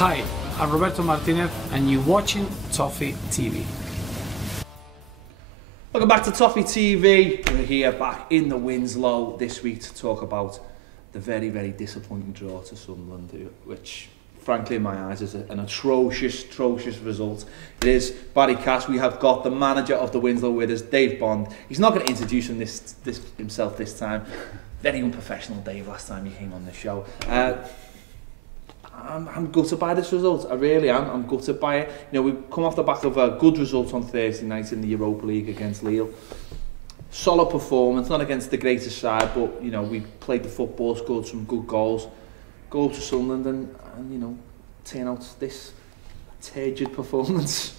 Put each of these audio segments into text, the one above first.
Hi, I'm Roberto Martinez and you're watching Toffee TV. Welcome back to Toffee TV. We're here back in the Winslow this week to talk about the very, very disappointing draw to Sunderland, which frankly in my eyes is an atrocious result. It is Barry Cass. We have got the manager of the Winslow with us, Dave Bond. He's not going to introduce himself this time. Very unprofessional, Dave, last time he came on the show. I'm gutted by this result. I really am. I'm gutted by it. You know, we've come off the back of a good result on Thursday night in the Europa League against Lille. Solid performance, not against the greatest side, but you know, we played the football, scored some good goals. Go up to Sunderland and you know, turn out this turgid performance.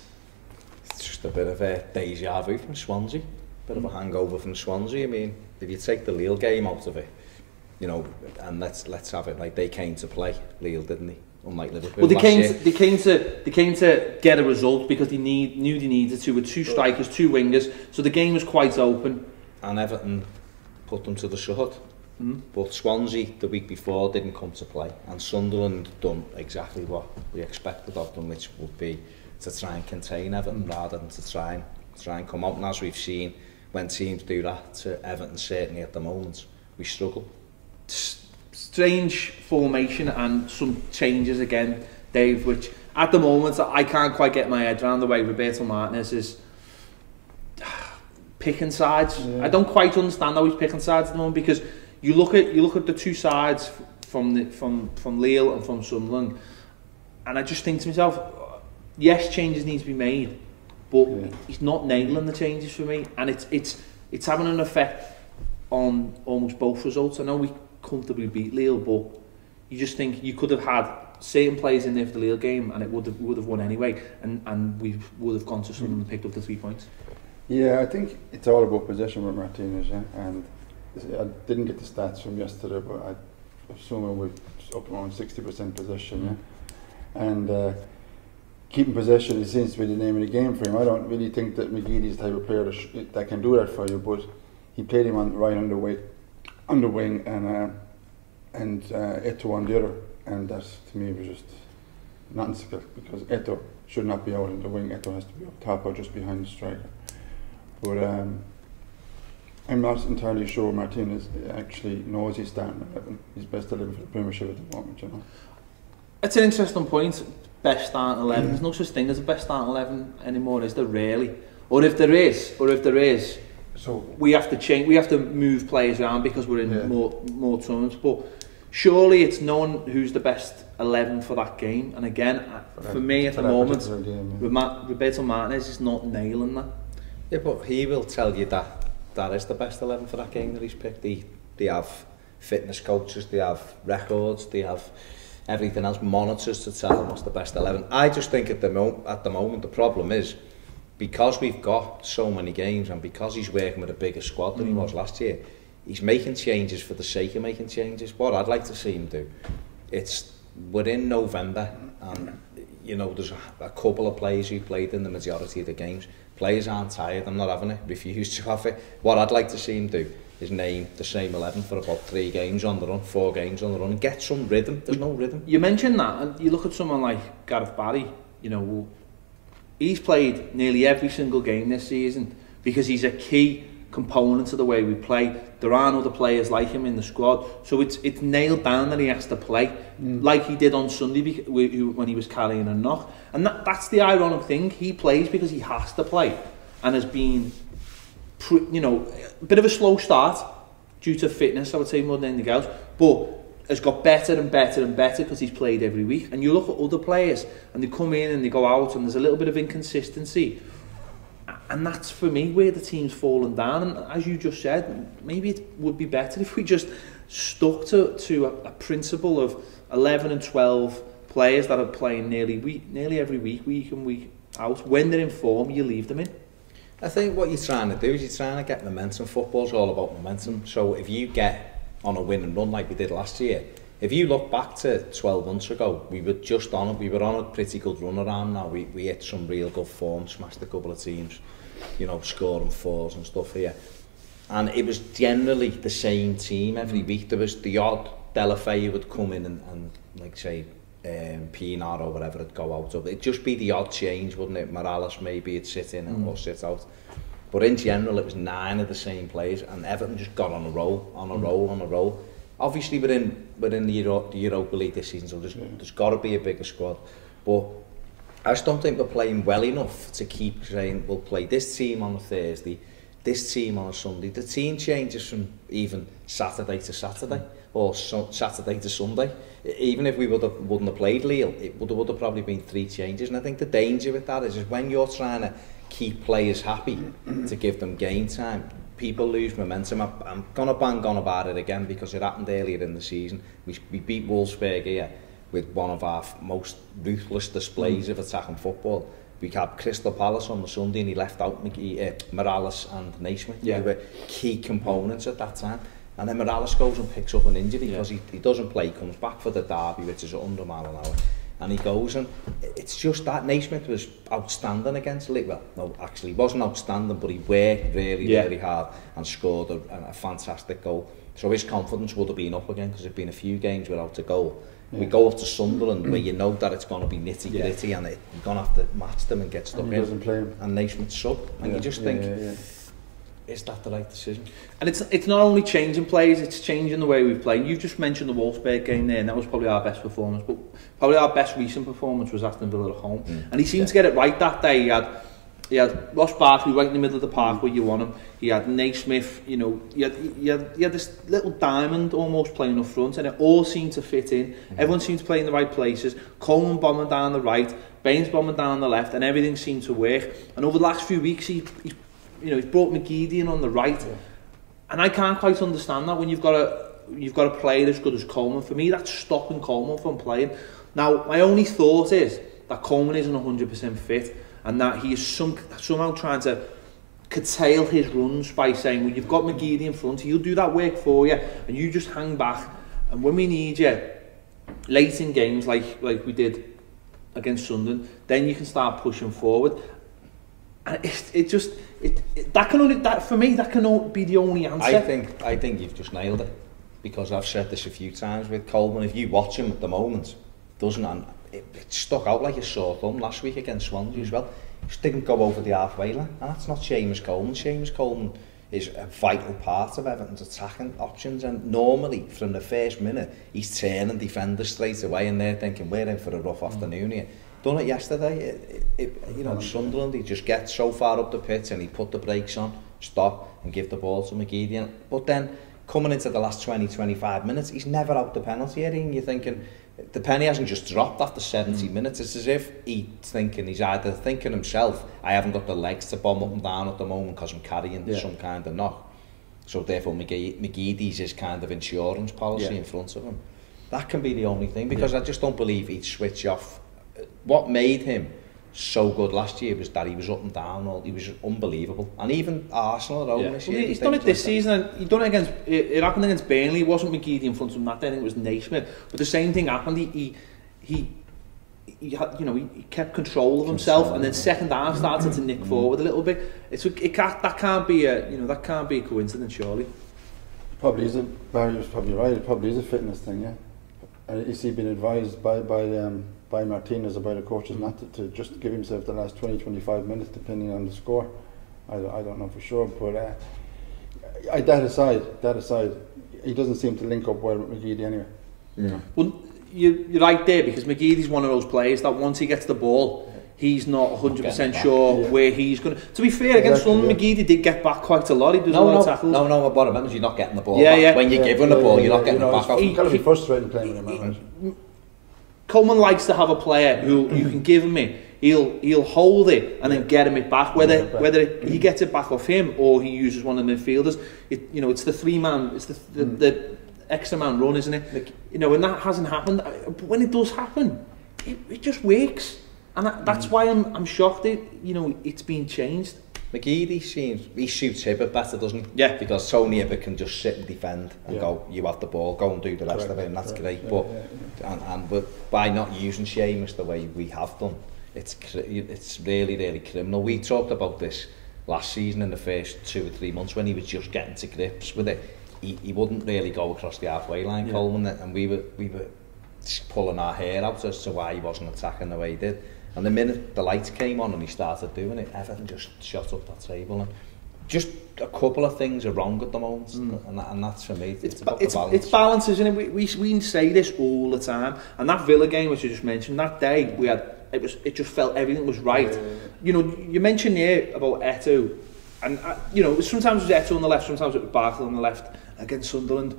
It's just a bit of a deja vu from Swansea. Bit of a hangover from Swansea. I mean, if you take the Lille game out of it, you know, and let's have it like they came to play. Lille, didn't they? Unlike Liverpool. Well, they came to get a result because they knew they needed to, with two strikers, two wingers. So the game was quite open. And Everton put them to the sword. But Swansea the week before didn't come to play, and Sunderland done exactly what we expected of them, which would be to try and contain Everton rather than to try and come out. And as we've seen, when teams do that to Everton, certainly at the moment, we struggle. Strange formation and some changes again, Dave, which at the moment I can't quite get my head around the way Roberto Martinez is picking sides. Yeah. I don't quite understand how he's picking sides at the moment, because you look at the two sides from Lille and from Sunderland, and I just think to myself, yes, changes need to be made, but he's not nailing the changes for me, and it's having an effect on almost both results. I know we comfortably beat Lille, but you just think you could have had certain players in there for the Lille game and it would have won anyway, and we would have gone to Sunderland and picked up the 3 points. Yeah, I think it's all about possession with Martinez, and I didn't get the stats from yesterday, but I assume we're up around 60% possession, and keeping possession seems to be the name of the game for him. I don't really think that McGeady's the type of player that can do that for you, but he played him on right on the wing, and Eto'o on the other, and that to me was just nonsensical, because Eto'o should not be out in the wing. Eto'o has to be up top or just behind the striker. But I'm not entirely sure Martinez actually knows he's starting 11. He's best 11 for the Premiership at the moment, you know. It's an interesting point. Best starting 11. There's no such thing as a best starting 11 anymore, is there really? Or if there is, so we have to change. We have to move players around because we're in more tournaments. But surely it's known who's the best 11 for that game. And again, for me at the moment, Roberto Martinez is not nailing that. Yeah, but he will tell you that is the best 11 for that game that he's picked. They have fitness coaches, they have records, they have everything else, monitors to tell them what's the best 11. I just think at the moment the problem is, because we've got so many games and because he's working with a bigger squad than he was last year, he's making changes for the sake of making changes. What I'd like to see him do, we're in November, and you know, there's a couple of players who played in the majority of the games. Players aren't tired, I'm not having it, refuse to have it. What I'd like to see him do is name the same 11 for about 3 games on the run, 4 games on the run, and get some rhythm. There's no rhythm. You mentioned that, and you look at someone like Gareth Barry, you know, he's played nearly every single game this season because he's a key component to the way we play. There aren't other players like him in the squad, so it's nailed down that he has to play like he did on Sunday when he was carrying a knock. And that's the ironic thing. He plays because he has to play, and has been, you know, a bit of a slow start due to fitness, I would say, more than anything else, but has got better and better and better because he's played every week. And you look at other players and they come in and they go out and there's a little bit of inconsistency, and that's for me where the team's fallen down. And as you just said, maybe it would be better if we just stuck to a principle of 11 and 12 players that are playing nearly every week in, week out. When they're in form, you leave them in. I think what you're trying to do is you're trying to get momentum. Football's all about momentum. So if you get on a win and run like we did last year, if you look back to 12 months ago, we were just on it. We were on a pretty good run around now. We hit some real good form, smashed a couple of teams, you know, scoring 4s and stuff here. And it was generally the same team every week. There was the odd Deulofeu would come in and like say, Pienaar or whatever it'd go out of. It'd just be the odd change, wouldn't it? Morales maybe it'd sit in or sit out. But in general, it was 9 of the same players, and Everton just got on a roll, on a roll. Obviously, we're in the Europa League this season, so there's got to be a bigger squad. But I just don't think we're playing well enough to keep saying we'll play this team on a Thursday, this team on a Sunday. The team changes from even Saturday to Saturday, or Saturday to Sunday. Even if we wouldn't have played Lille, it would have probably been 3 changes. And I think the danger with that is when you're trying to keep players happy to give them game time, people lose momentum. I'm going to bang on about it again because it happened earlier in the season. We beat Wolfsburg here with one of our most ruthless displays of attacking football. We had Crystal Palace on the Sunday and he left out Morales and Naismith. They were key components at that time. And then Morales goes and picks up an injury because he doesn't play, he comes back for the derby, which is 100 mile an hour. And he goes, and it's just that Naismith was outstanding against Lille. Well, no, actually, he wasn't outstanding, but he worked really hard and scored a fantastic goal. So his confidence would have been up again because there'd been a few games without a goal. We go up to Sunderland where you know that it's going to be nitty-gritty and you're going to have to match them and get stuck in. And Naismith's sub. And you just think, is that the right decision? And it's not only changing players, it's changing the way we play. You've just mentioned the Wolfsburg game there, and that was probably our best performance. But probably our best recent performance was Aston Villa at home. And he seemed to get it right that day. He had Ross Barkley right in the middle of the park where you want him. He had Naismith, you know, he had this little diamond almost playing up front, and it all seemed to fit in. Everyone seemed to play in the right places. Coleman bombing down the right, Baines bombing down the left, and everything seemed to work. And over the last few weeks, he's brought McGeady in on the right, and I can't quite understand that when you've got a player as good as Coleman. For me, that's stopping Coleman from playing. Now, my only thought is that Coleman isn't 100% fit, and that he is somehow trying to curtail his runs by saying, well, you've got McGeady in front, he'll do that work for you, and you just hang back. And when we need you late in games like we did against Sunderland, then you can start pushing forward. And for me, that can be the only answer. I think you've just nailed it, because I've said this a few times with Coleman. If you watch him at the moment, it stuck out like a sore thumb last week against Swansea as well. He just didn't go over the halfway line, and that's not Seamus Coleman. Seamus Coleman is a vital part of Everton's attacking options, and normally from the first minute he's turning defenders straight away, and they're thinking we're in for a rough afternoon here. Done it yesterday. Sunderland, he just gets so far up the pitch and he put the brakes on, stop and give the ball to McGeady. But then coming into the last 20-25 minutes, he's never out the penalty area, and you're thinking the penny hasn't just dropped after 70 minutes. It's as if he's either thinking himself, I haven't got the legs to bomb up and down at the moment because I'm carrying some kind of knock. So therefore McGeady's his kind of insurance policy in front of him. That can be the only thing, because I just don't believe he'd switch off. What made him so good last year was that he was up and down. He was unbelievable. And even Arsenal at home this year. He's done it this season, and he done it against. It happened against Burnley. It wasn't McGeady in front of him that day. I think it was Naismith. But the same thing happened. He kept control of himself, and then second half started to nick forward a little bit. That can't be a coincidence, surely. Probably isn't. Barry's probably right. It probably is a fitness thing, yeah. Is he been advised by Martinez about a coach is not to just give himself the last 20-25 minutes depending on the score? I don't know for sure, but that aside, he doesn't seem to link up well with McGeady anyway. Yeah. Well, you're right there, because McGeady's one of those players that once he gets the ball, he's not 100% sure where he's going to be fair, against Sunderland, McGeady did get back quite a lot. He does a lot of tackles. No, what I meant was you're not getting the ball back. When you're given the ball, you're not getting it back off. You've got to be frustrating playing with him. Coleman likes to have a player who you can give him it, he'll hold it and then get him it back, whether he gets it back off him or he uses one of the midfielders. It's the 3-man, it's the extra man run, isn't it? And that hasn't happened. But when it does happen, it just works, and that's why I'm shocked it's been changed. McGeady he shoots Hibbert better, doesn't he? Yeah. Because Tony Hibbert can just sit and defend and go, you have the ball, go and do the rest of it, and that's great. But by not using Seamus the way we have done, it's really, really criminal. We talked about this last season in the first 2 or 3 months when he was just getting to grips with it. He wouldn't really go across the halfway line, Coleman, and we were pulling our hair out as to why he wasn't attacking the way he did. And the minute the lights came on and he started doing it, Everton just shot up that table. And just a couple of things are wrong at the moment, and that's for me. It's about the balance. It's balance, isn't it? We say this all the time. And that Villa game, which you just mentioned, that day we had, it just felt everything was right. You know, you mentioned here about Eto'o, and you know, sometimes it was Eto'o on the left, sometimes it was Barkley on the left against Sunderland.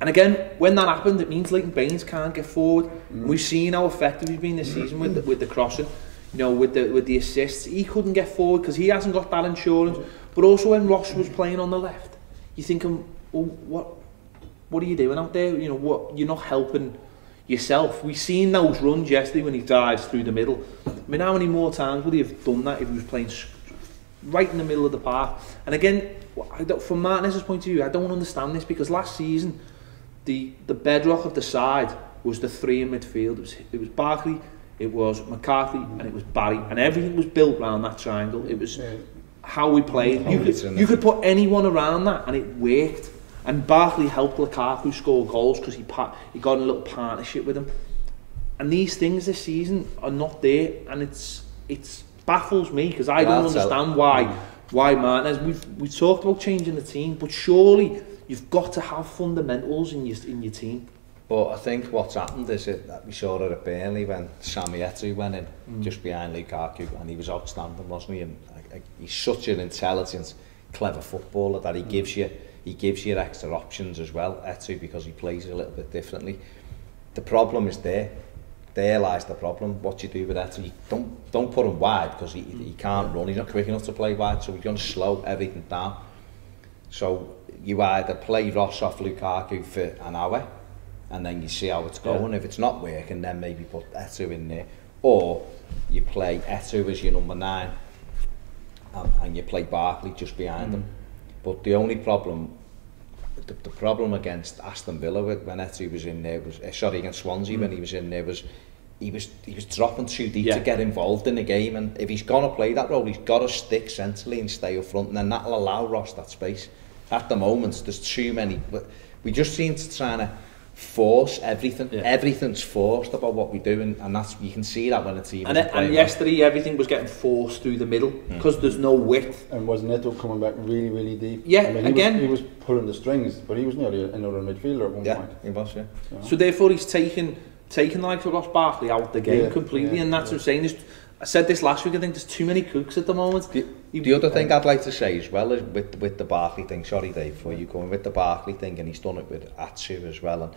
And again, when that happened, it means Leighton Baines can't get forward. We've seen how effective he's been this season with the crossing, you know, with the assists. He couldn't get forward because he hasn't got that insurance. But also when Ross was playing on the left, you're thinking, well, what are you doing out there? You know, what, you're not helping yourself. We've seen those runs yesterday when he dives through the middle. I mean, how many more times would he have done that if he was playing right in the middle of the park? And again, from Martinez's point of view, I don't understand this, because last season the bedrock of the side was the three in midfield. It was Barkley, it was McCarthy, and it was Barry, and everything was built around that triangle. It was how we played. You could put anyone around that and it worked. And Barkley helped Lukaku score goals because he got in a little partnership with him. And these things this season are not there, and it's baffles me, because I don't understand why Martinez. We've talked about changing the team, but surely you've got to have fundamentals in your team. But I think what's happened is that we saw it at Burnley when Sammy Eto'o went in just behind Lukaku, and he was outstanding, wasn't he? And he's such an intelligent, clever footballer that he gives you extra options as well, Eto'o, because he plays a little bit differently. The problem is there lies the problem. What you do with Eto'o, you don't put him wide, because he can't run, he's not quick enough to play wide, so he's going to slow everything down. So you either play Ross off Lukaku for an hour, and then you see how it's going. If it's not working, then maybe put Eto'o in there, or you play Eto'o as your number 9, and you play Barkley just behind him. But the only problem, the problem against Aston Villa when Eto'o was in there was, against Swansea when he was in there, was he was dropping too deep to get involved in the game. And if he's going to play that role, he's got to stick centrally and stay up front, and then that'll allow Ross that space. At the moment, there's too many. We just seem to try to force everything. Everything's forced about what we do, and that's, you can see that when a team. And yesterday, everything was getting forced through the middle because there's no width. And was Neto coming back really, really deep? Yeah, I mean, he was pulling the strings, but he was nearly another midfielder at one point. He was. So therefore, he's taken the likes of Ross Barkley out the game completely, and that's what I'm saying. I said this last week, I think there's too many cooks at the moment. The other thing I'd like to say as well is with the Barkley thing, sorry Dave, before you go in, with the Barkley thing, and he's done it with Atsu as well, and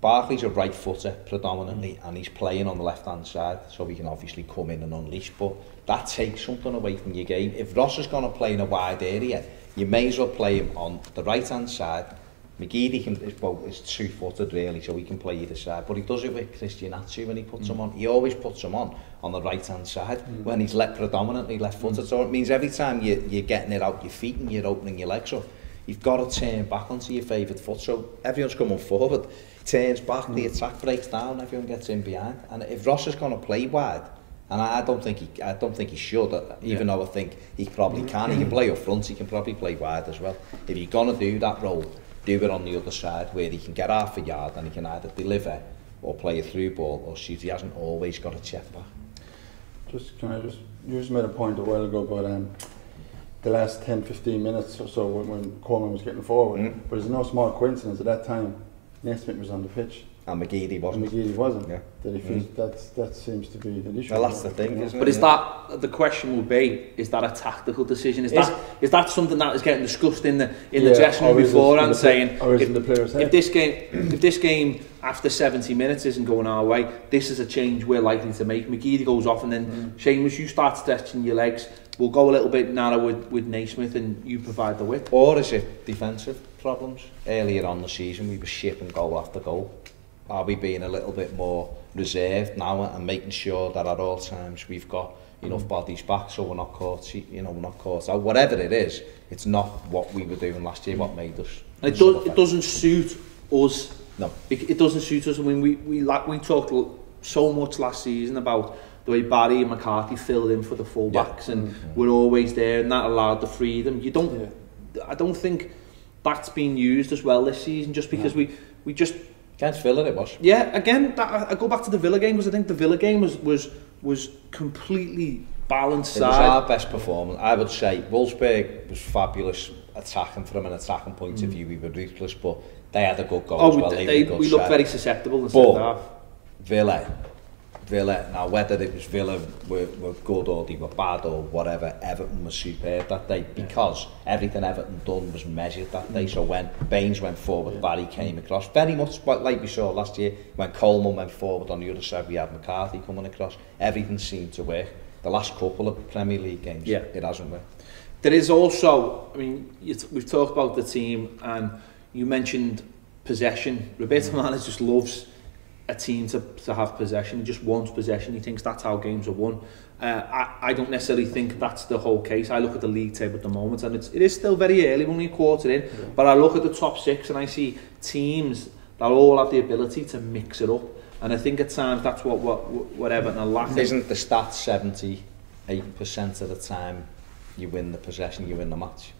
Barkley's a right footer predominantly, and he's playing on the left hand side, so he can obviously come in and unleash, but that takes something away from your game. If Ross is going to play in a wide area, you may as well play him on the right hand side. McGeady is 2-footed really, so he can play either side, but he does it with Christian Atsu when he puts him on. He always puts him on the right hand side when he's predominantly left footed, so it means every time you're getting it out your feet and you're opening your legs up, you've got to turn back onto your favoured foot, so everyone's coming forward, turns back, the attack breaks down, everyone gets in behind. And if Ross is going to play wide, and I don't think he should, even though I think he probably can. He can play up front, he can probably play wide as well. If you're going to do that role, do it on the other side where he can get half a yard and he can either deliver or play a through ball or shoot. He hasn't always got a check back. You just made a point a while ago about the last 10-15 minutes or so when Coleman was getting forward, but it's no small coincidence at that time Naismith was on the pitch. And McGeady wasn't. Yeah. That seems to be the issue. Well, that's the thing, isn't it? But is that, the question will be, is that a tactical decision? Is that something that is getting discussed in the dressing room beforehand, saying, if this game after 70 minutes isn't going our way, this is a change we're likely to make. McGeady goes off, and then Seamus, you start stretching your legs. We'll go a little bit narrow with Naismith, and you provide the width. Or is it defensive problems? Earlier on the season, we were shipping goal after goal. Are we being a little bit more reserved now and making sure that at all times we've got enough bodies back, so we're not caught out? Whatever it is, it's not what we were doing last year, what made us. And it doesn't suit us. No, it doesn't suit us. I mean, we talked so much last season about the way Barry and McCarthy filled in for the full-backs, and we're always there, and that allowed the freedom. I don't think that's been used as well this season, just because we just Against Villa it was. Yeah, again, I go back to the Villa game because I think the Villa game was completely balanced It was side. our best performance. I would say Wolfsburg was fabulous attacking from an attacking point of view. We were ruthless, but they had a good goal as well. We looked very susceptible in the second half. Villa, now whether it was Villa were good or they were bad or whatever, Everton was superb that day because everything Everton done was measured that day. So when Baines went forward, Barry came across, very much like we saw last year. When Coleman went forward on the other side, we had McCarthy coming across. Everything seemed to work. The last couple of Premier League games, it hasn't worked. There is also, I mean, we've talked about the team and you mentioned possession. Roberto Martinez just loves a team to have possession. He just wants possession. He thinks that's how games are won. I don't necessarily think that's the whole case. I look at the league table at the moment and it is still very early, only a quarter in, but I look at the top six and I see teams that all have the ability to mix it up, and I think at times that's what Everton are lacking. Isn't the stat 78% of the time you win the possession, you win the match?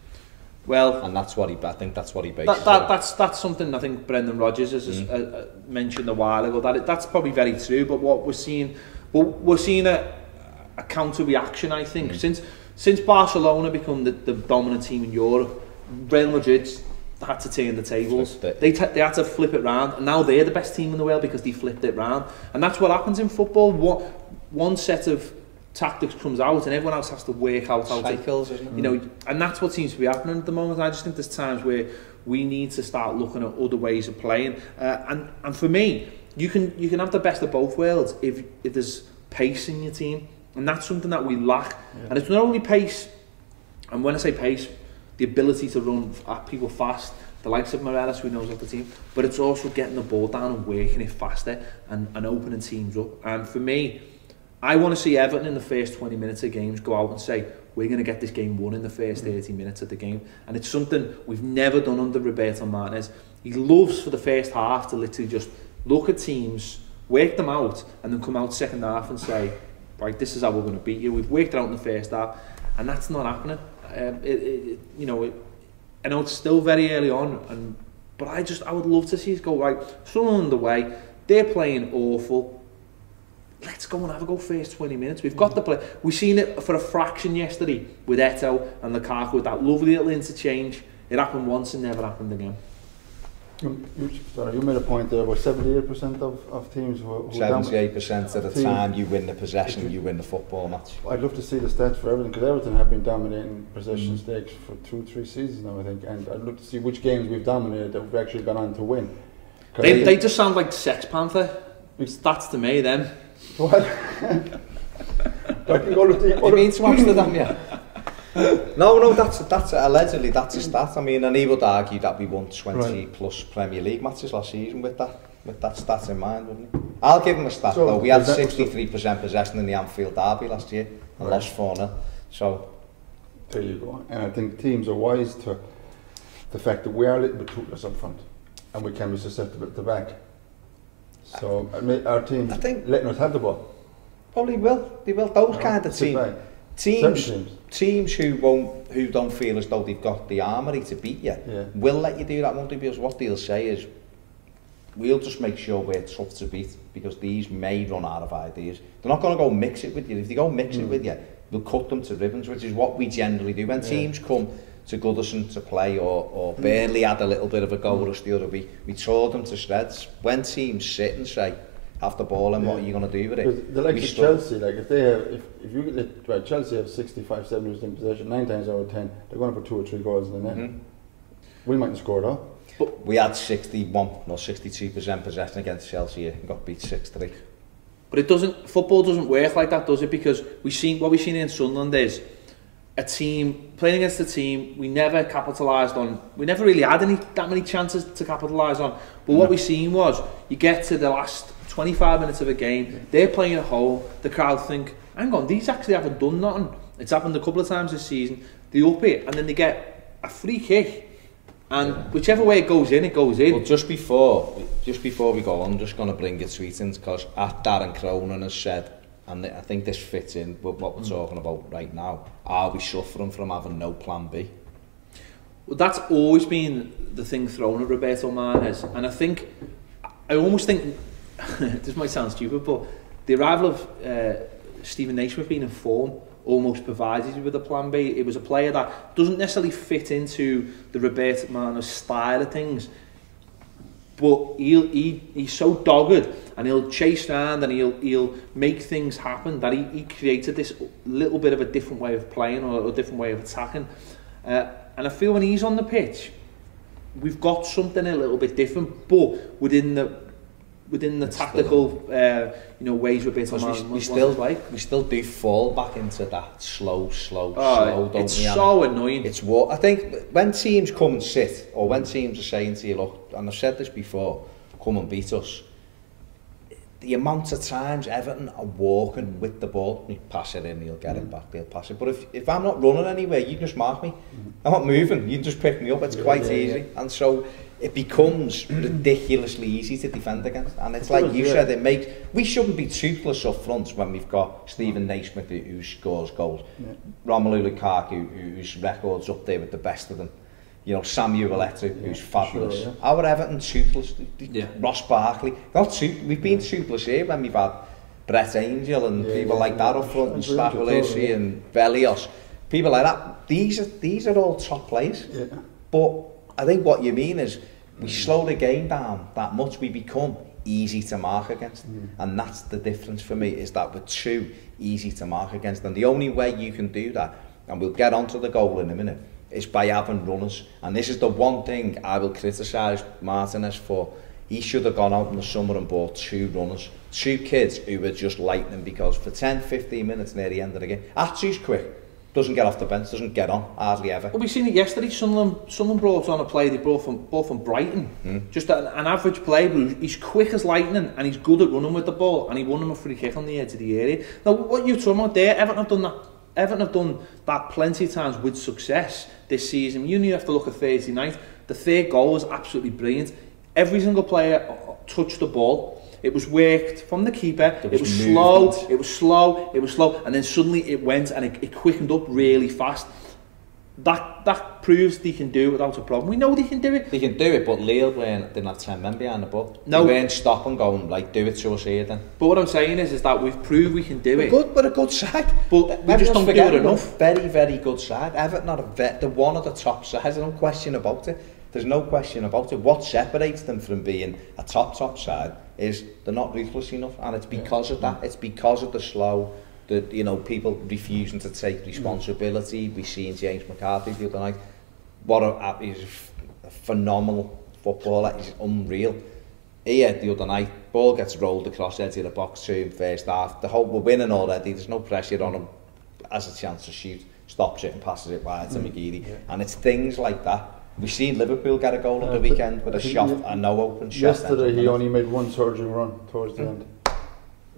Well, and that's what I think that's what he bases that's something I think Brendan Rodgers has mentioned a while ago. That's probably very true. But what we're seeing a counter reaction. I think since Barcelona become the dominant team in Europe, Real Madrid had to turn the tables. They had to flip it round, and now they're the best team in the world because they flipped it round. And that's what happens in football. One set of tactics comes out and everyone else has to work out how cycles, isn't it? You know, and that's what seems to be happening at the moment. I just think there's times where we need to start looking at other ways of playing, and for me, you can have the best of both worlds if there's pace in your team, and that's something that we lack. And it's not only pace, and when I say pace, the ability to run at people fast, the likes of Morelos, who knows of the team, but it's also getting the ball down and working it faster and opening teams up. And for me, I want to see Everton in the first 20 minutes of games go out and say, we're going to get this game won in the first 30 minutes of the game. And it's something we've never done under Roberto Martinez. He loves for the first half to literally just look at teams, work them out, and then come out second half and say, right, this is how we're going to beat you. We've worked it out in the first half, and that's not happening. I know it's still very early on, but I would love to see us go, right, Sunderland underway, they're playing awful. Let's go and have a go first 20 minutes. We've got the play. We've seen it for a fraction yesterday with Eto'o and Lukaku with that lovely little interchange. It happened once and never happened again. You made a point there about 78% of teams who 78% of the time you win the possession, you win the football match. I'd love to see the stats for Everton, because Everton have been dominating possession stakes for 2-3 seasons now, I think, and I'd love to see which games we've dominated that we've actually gone on to win. They just sound like Sex Panther. Stats to me, them. What? You mean to Amsterdam, yeah? No, that's allegedly that's a stat. I mean, and he would argue that we won 20 plus Premier League matches last season with that stat in mind, wouldn't he? I'll give him a stat though. We had 63% possession in the Anfield derby last year and lost 4-0. So there you go. And I think teams are wise to the fact that we are a little bit toothless up front, and we can be susceptible at the back. So our team, I think, letting us have the ball. Probably will. They will. Those kind of teams who don't feel as though they've got the armoury to beat you will let you do that, won't they? Because what they'll say is, we'll just make sure we're tough to beat because these may run out of ideas. They're not going to go mix it with you. If they go mix it with you, we'll cut them to ribbons, which is what we generally do when teams come to Goodison to play or Burnley had a little bit of a go with us the other week. We tore them to shreds. When teams sit and say, have the ball and what are you going to do with it? The likes of Chelsea, like if you let Chelsea have 65-70% in possession, 9 times out of 10, they're going to put 2 or 3 goals in the net. We mightn't score though. But we had 62% possession against Chelsea and got beat 6-3. But football doesn't work like that, does it? Because what we've seen in Sunderland is a team playing against a team we never capitalised on. We never really had that many chances to capitalise on. But what we've seen was you get to the last 25 minutes of a game, they're playing at home, the crowd think, hang on, these actually haven't done nothing. It's happened a couple of times this season. They up it and then they get a free kick, and whichever way it goes in, it goes in. Well, just before we go on, I'm just going to bring it sweet in, because Darren Cronin has said, and I think this fits in with what we're talking about right now, are we suffering from having no plan B? Well, that's always been the thing thrown at Roberto Martinez, and I think I almost think, this might sound stupid, but the arrival of Stephen Naismith being in form almost provided you with a plan B. It was a player that doesn't necessarily fit into the Roberto Martinez style of things, but he's so dogged, and he'll chase around, and he'll make things happen, that he created this little bit of a different way of playing, or a different way of attacking. And I feel when he's on the pitch, we've got something a little bit different, but within the tactical ways we're bit on. We still do fall back into that slow, don't we? It's so annoying. It's what I think when teams come and sit, or when teams are saying to you, look, and I've said this before, come and beat us. The amount of times Everton are walking with the ball, you pass it in, he'll get it back, they'll pass it. But if I'm not running anywhere, you just mark me. I'm not moving, you can just pick me up. It's quite easy, and so it becomes ridiculously easy to defend against. And it's like you said, we shouldn't be toothless up front when we've got Stephen Naismith who scores goals, Romelu Lukaku whose record's up there with the best of them, Samuel Eto'o who's fabulous. Our Everton toothless, Ross Barkley. We've been toothless here when we've had Brett Angel and people like that up front, and Stavelisi and Bellios, people like that. These are all top players. But I think what you mean is we slow the game down that much, we become easy to mark against. And that's the difference for me, is that we're too easy to mark against. And the only way you can do that, and we'll get onto the goal in a minute, is by having runners. And this is the one thing I will criticise Martinez for. He should have gone out in the summer and bought 2 runners, 2 kids who were just lightning, because for 10-15 minutes near the end of the game, Atsu's quick. Doesn't get off the bench, doesn't get on, hardly ever. Well, we seen it yesterday. Sunderland brought on a player they brought from Brighton. Just an average player, but he's quick as lightning, and he's good at running with the ball, and he won him a free kick on the edge of the area. Now, what you're talking about there, Everton have done that. Everton have done that plenty of times with success this season. You only have to look at Thursday night. The third goal was absolutely brilliant. Every single player touched the ball. It was worked from the keeper. It was slow, and then suddenly it went, and it quickened up really fast. That proves they can do it without a problem. We know they can do it. They can do it, but Lille didn't have 10 men behind the ball. No. They weren't stopping, going, like, do it to us here then. But what I'm saying is that we've proved we can do it. We're a good side. But we just don't do it enough. Very, very good side. Everton they're one of the top sides. There's no question about it. There's no question about it. What separates them from being a top side is they're not ruthless enough, and it's because of that. It's because of the slow, people refusing to take responsibility. We seen James McCarthy the other night. He's a phenomenal footballer. He's unreal. Here the other night, ball gets rolled across edge of the box to him first half. We're winning already. There's no pressure on him. Has a chance to shoot, stops it and passes it wide to McGeady. And it's things like that. We've seen Liverpool get a goal at the weekend with a shot, a no open shot. Yesterday he only made one surging run towards the end.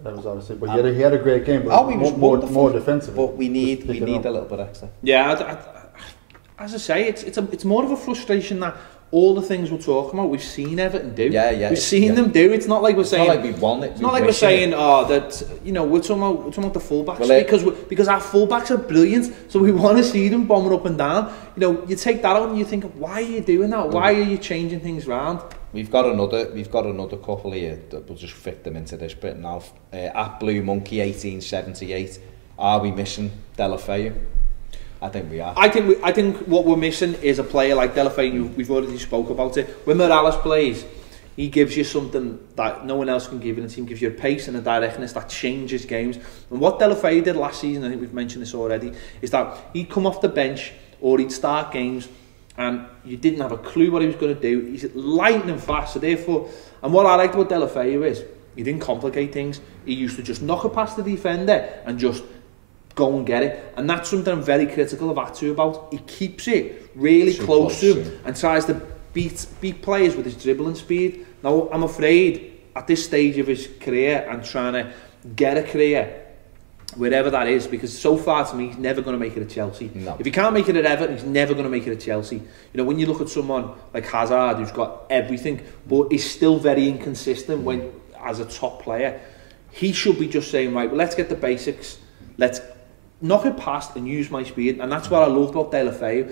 That was obviously, but he had a great game. But he was more defensive. But we need a little bit extra. Yeah, as I say, it's more of a frustration that all the things we're talking about, we've seen Everton do. We've seen them do. It's not like we're saying. It's not like we won it. It's not like we're saying, that we're talking about the fullbacks, because our fullbacks are brilliant. So we want to see them bombing up and down. You take that out and you think, why are you doing that? Why are you changing things around? We've got another couple here that will just fit them into this bit now. At Blue Monkey 1878, are we missing Deulofeu? I think we are. I think what we're missing is a player like Deulofeu. We've already spoke about it. When Morales plays, he gives you something that no one else can give in the team. Gives you a pace and a directness that changes games. And what Deulofeu did last season, I think we've mentioned this already, is that he'd come off the bench or he'd start games and you didn't have a clue what he was going to do. He's lightning fast, so therefore. And what I liked about Deulofeu is he didn't complicate things. He used to just knock it past the defender and just go and get it, and that's something I'm very critical of Atu about. He keeps it really close to him and tries to beat players with his dribbling speed. Now I'm afraid at this stage of his career and trying to get a career wherever that is, because so far to me he's never going to make it at Chelsea. No. If he can't make it at Everton, he's never going to make it at Chelsea. When you look at someone like Hazard who's got everything but is still very inconsistent when as a top player, he should be just saying, right, well, let's get the basics, let's knock it past and use my speed. And that's what I love about Deulofeu.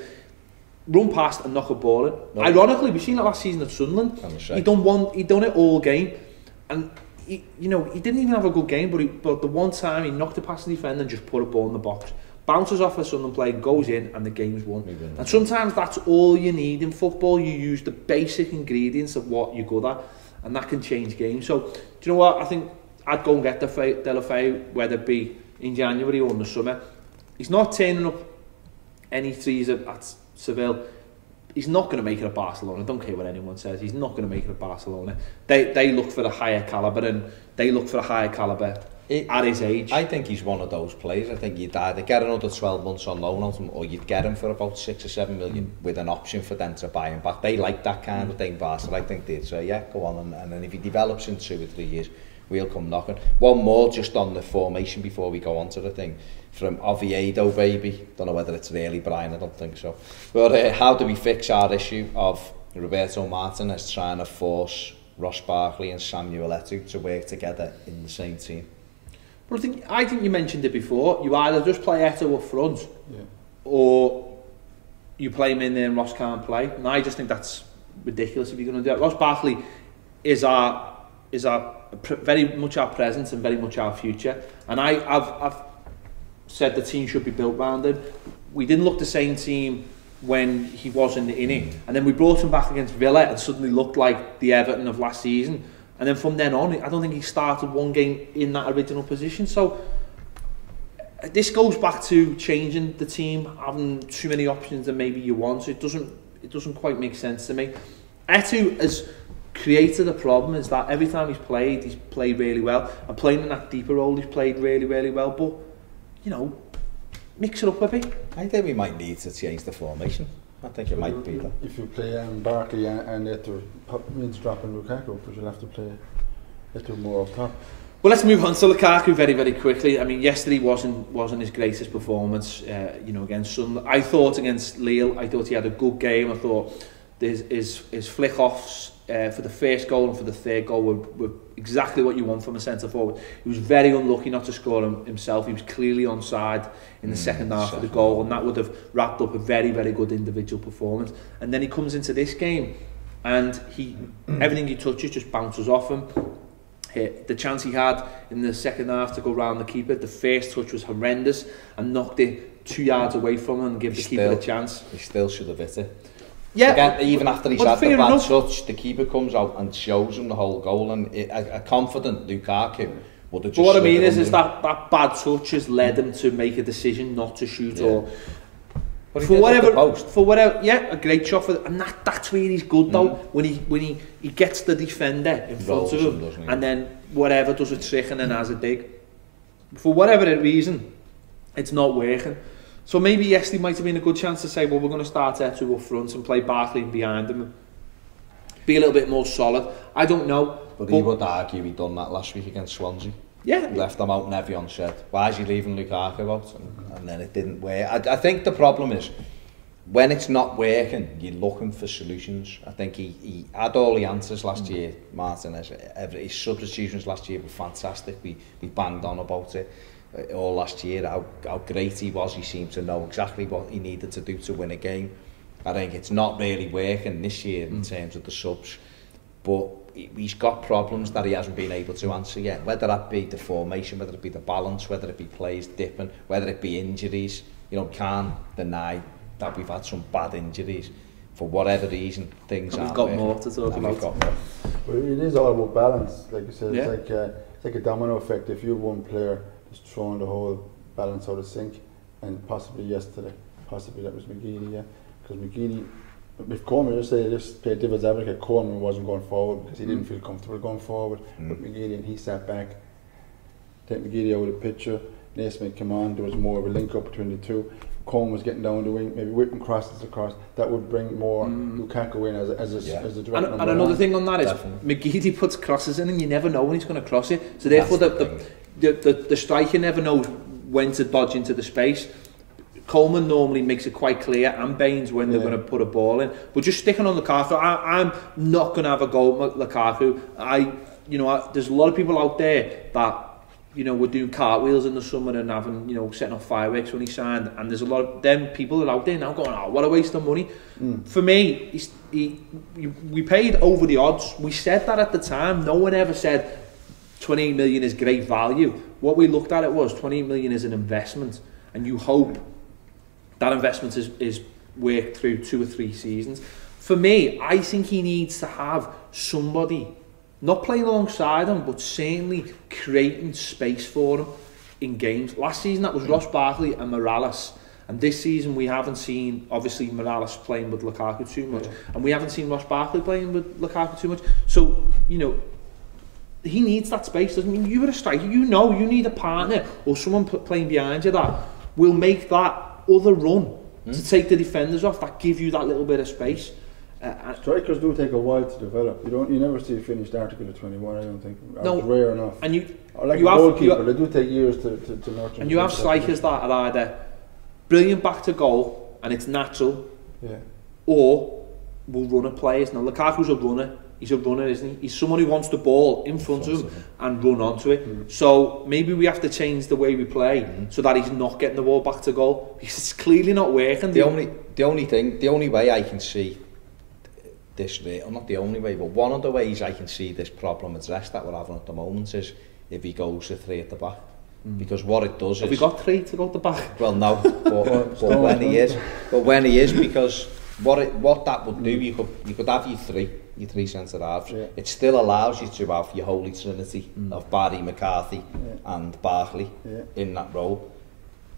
run past and knock a ball in. No. Ironically, we've seen it last season at Sunderland. He done it all game, and he didn't even have a good game. But the one time he knocked it past the defender and just put a ball in the box, bounces off a Sunderland player, goes in, and the game's won. And sometimes that's all you need in football. You use the basic ingredients of what you're good at, and that can change games. So, do you know what? I think I'd go and get Deulofeu, whether it be in January or in the summer. He's not turning up any threes at Seville. He's not going to make it at Barcelona. I don't care what anyone says. He's not going to make it at Barcelona. They look for a higher calibre, and they look for a higher calibre at his age. I think he's one of those players. I think you'd either get another 12 months on loan out him, or you'd get him for about 6 or 7 million with an option for them to buy him back. They like that kind of thing, Barcelona. I think they'd say, yeah, go on, and then if he develops in 2 or 3 years, we'll come knocking. One more just on the formation before we go on to the thing. From Oviedo, baby. Don't know whether it's really Brian, I don't think so. But how do we fix our issue of Roberto Martinez trying to force Ross Barkley and Samuel Eto'o to work together in the same team? But I think you mentioned it before. You either just play Eto'o up front, or you play him in there and Ross can't play. And I just think that's ridiculous if you're going to do that. Ross Barkley is very much our present and very much our future. And I've said the team should be built around him. We didn't look the same team when he wasn't in it, and then we brought him back against Villa and suddenly looked like the Everton of last season, and then from then on I don't think he started one game in that original position. So this goes back to changing the team, having too many options than maybe you want. So it doesn't quite make sense to me. Eto'o has created a problem, is that every time he's played really well, and playing in that deeper role he's played really, really well, but mix it up a bit. I think we might need to change the formation. I think it might be that. If you play Barkley and Eto'o, means dropping Lukaku, because you'll have to play Eto'o more up top. Well, let's move on to Lukaku very, very quickly. I mean, yesterday wasn't his greatest performance, against Sunderland. I thought against Lille, I thought he had a good game. I thought his flick-offs for the first goal and for the third goal were exactly what you want from a centre-forward. He was very unlucky not to score himself. He was clearly onside in the second half of the goal, and that would have wrapped up a very, very good individual performance. And then he comes into this game, and everything he touches just bounces off him. The chance he had in the second half to go round the keeper, the first touch was horrendous and knocked it 2 yards away from him and give the keeper a chance. He still should have hit it. Yeah, again, even after he's had the bad touch, the keeper comes out and shows him the whole goal, and a confident Lukaku would have just. But what I mean is that bad touch has led him to make a decision not to shoot, or for whatever, a great shot and that's where he's good though. When he gets the defender in front of him, and then whatever does a trick and then has a dig. For whatever reason, it's not working. So maybe yesterday might have been a good chance to say, well, we're going to start Eto'o up front and play Barkley behind him, be a little bit more solid. I don't know. But he would argue he done that last week against Swansea. Yeah. He left them out and everyone said, why is he leaving Lukaku out? And then it didn't work. I think the problem is, when it's not working, you're looking for solutions. I think he had all the answers last year, Martinez. His substitutions last year were fantastic. We banged on about it all last year, how great he was. He seemed to know exactly what he needed to do to win a game. I think it's not really working this year in terms of the subs, but he's got problems that he hasn't been able to answer yet, whether that be the formation, whether it be the balance, whether it be players dipping, whether it be injuries. Can't deny that we've had some bad injuries for whatever reason. Things aren't got more to talk about. But it is all about balance, like you said. It's like a domino effect. If you have one player just throwing the whole balance out of sync, and possibly yesterday, that was McGeady, because McGeady, if Coleman just played devil's advocate, Coleman wasn't going forward because he didn't feel comfortable going forward with McGeady, and he sat back, take McGeady out of the picture, Naismith came on, there was more of a link up between the two. Coleman was getting down the wing, maybe whipping crosses across, that would bring more Lukaku in as a direct number. And another thing on that is, McGeady puts crosses in and you never know when he's going to cross it, so therefore the striker never knows when to dodge into the space. Coleman normally makes it quite clear, and Baines, when they're going to put a ball in. But just sticking on Lukaku, I'm not going to have a go at Lukaku. There's a lot of people out there that you know, we're doing cartwheels in the summer and having, you know, setting off fireworks when he signed, and there's a lot of them people that are out there now going, oh, what a waste of money. For me, we paid over the odds. We said that at the time. No one ever said 28 million is great value. What we looked at it was 28 million is an investment, and you hope that investment is worked through 2 or 3 seasons. For me, I think he needs to have somebody not playing alongside him, but certainly creating space for him in games. Last season that was Ross Barkley and Morales, and this season we haven't seen, obviously, Morales playing with Lukaku too much, and we haven't seen Ross Barkley playing with Lukaku too much. So, you know, he needs that space, doesn't mean you were a striker. You know, you need a partner or someone playing behind you that will make that other run to take the defenders off, that give you that little bit of space. Strikers do take a while to develop. You never see a finished article at 21. I don't think. No, it's rare enough. And you, or like you a have, goalkeeper, they do take years to nurture. And you have strikers that are either brilliant back to goal and it's natural, or will run at players. Now Lukaku's a runner. He's a runner, isn't he? He's someone who wants the ball in front of him and run onto it. So maybe we have to change the way we play so that he's not getting the ball back to goal, because it's clearly not working. The only way I can see this, or not the only way, but one of the ways I can see this problem addressed that we're having at the moment is if he goes to 3 at the back. Because what it does is... Have we got 3 to go at the back? Well, no, but when he is, because what that would do, you could have your 3 centre halves. It still allows you to have your holy trinity of Barry, McCarthy and Barkley in that role,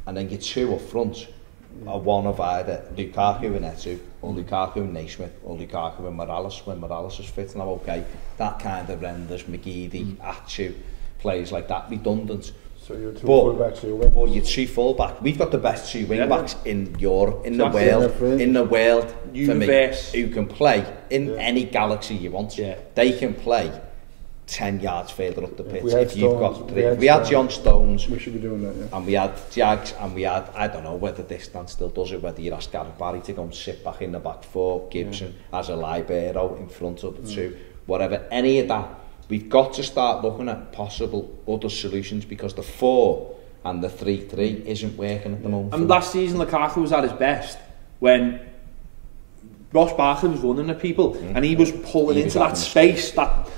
and then your 2 up front are one of either Lukaku and Etu, or Lukaku and Naismith, or Lukaku and Morales when Morales is fit. Now, okay, that kind of renders McGeady, Atsu, players like that redundant. So you're 2 full-backs, you're wing. But you're 3 full-backs. We've got the best 2 wing-backs in Europe, in the world, for me, who can play in any galaxy you want. They can play 10 yards further up the pitch. If you've got 3. We had John Stones. We should be doing that, And we had Jags, and we had, I don't know whether this stand still does it, whether you ask Gareth Barry to go and sit back in the back 4, Gibson as a libero in front of the 2, whatever, any of that. We've got to start looking at possible other solutions, because the 4 and the 3-3 isn't working at the moment. And last season Lukaku was at his best when Ross Barkley was running at people and he was pulling into that space that